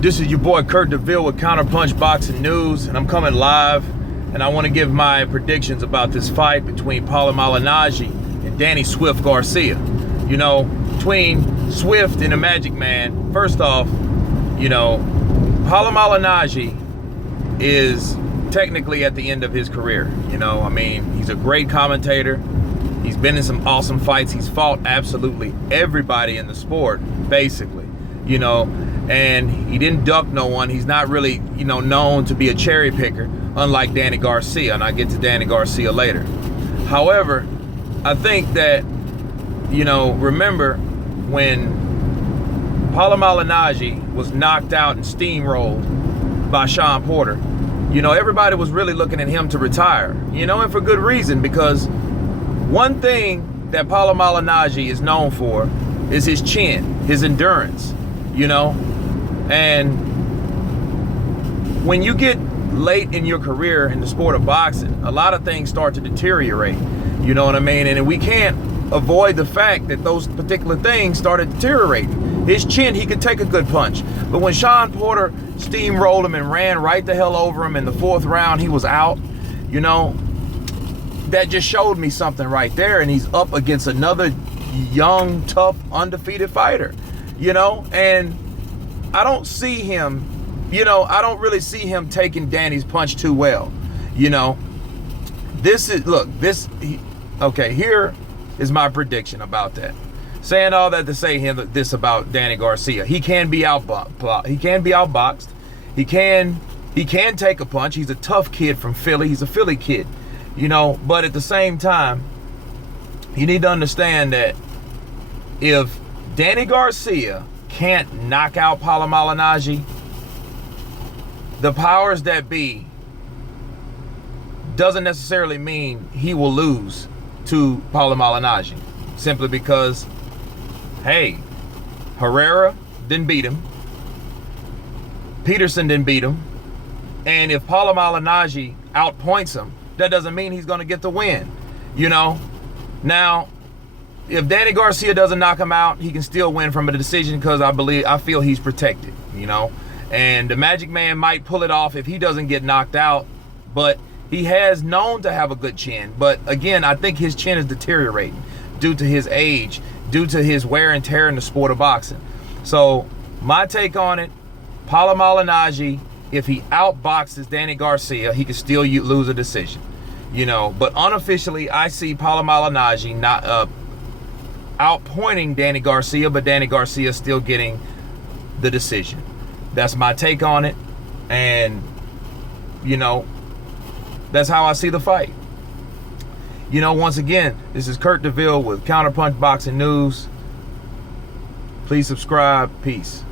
This is your boy Kurt DeVille with Counterpunch Boxing News, and I'm coming live, and I want to give my predictions about this fight between Paulie Malignaggi and Danny Swift Garcia. You know, between Swift and the Magic Man, first off, you know, Paulie Malignaggi is technically at the end of his career. You know, I mean, he's a great commentator. He's been in some awesome fights. He's fought absolutely everybody in the sport, basically, you know, and he didn't duck no one. He's not really, you know, known to be a cherry picker, unlike Danny Garcia, and I'll get to Danny Garcia later. However, I think that, you know, remember when Paulie Malignaggi was knocked out and steamrolled by Shawn Porter, you know, everybody was really looking at him to retire, you know, and for good reason, because one thing that Paulie Malignaggi is known for is his chin, his endurance, you know, and when you get late in your career in the sport of boxing, a lot of things start to deteriorate, you know what I mean? And we can't avoid the fact that those particular things started deteriorating. His chin, he could take a good punch, but when Shawn Porter steamrolled him and ran right the hell over him in the 4th round, he was out, you know. That just showed me something right there, and he's up against another young, tough, undefeated fighter, you know, and I don't see him, you know, I don't really see him taking Danny's punch too well, you know. This is, look, okay, here is my prediction about that. Saying all that to say this about Danny Garcia. He can be outboxed. He can take a punch. He's a tough kid from Philly. He's a Philly kid, you know, but at the same time, you need to understand that if Danny Garcia can't knock out Paulie Malignaggi, the powers that be doesn't necessarily mean he will lose to Paulie Malignaggi, simply because, hey, Herrera didn't beat him, Peterson didn't beat him, and if Paulie Malignaggi outpoints him, that doesn't mean he's going to get the win, you know. Now, if Danny Garcia doesn't knock him out, he can still win from a decision, because I feel he's protected, you know. And the Magic Man might pull it off if he doesn't get knocked out, but he has known to have a good chin. But again, I think his chin is deteriorating due to his age, due to his wear and tear in the sport of boxing. So my take on it, Paulie Malignaggi, if he outboxes Danny Garcia, he can still lose a decision, you know. But unofficially, I see Paulie Malignaggi not outpointing Danny Garcia, but Danny Garcia still getting the decision. That's my take on it, and you know, that's how I see the fight. You know, once again, this is Kurt DeVille with Counterpunch Boxing News. Please subscribe. Peace.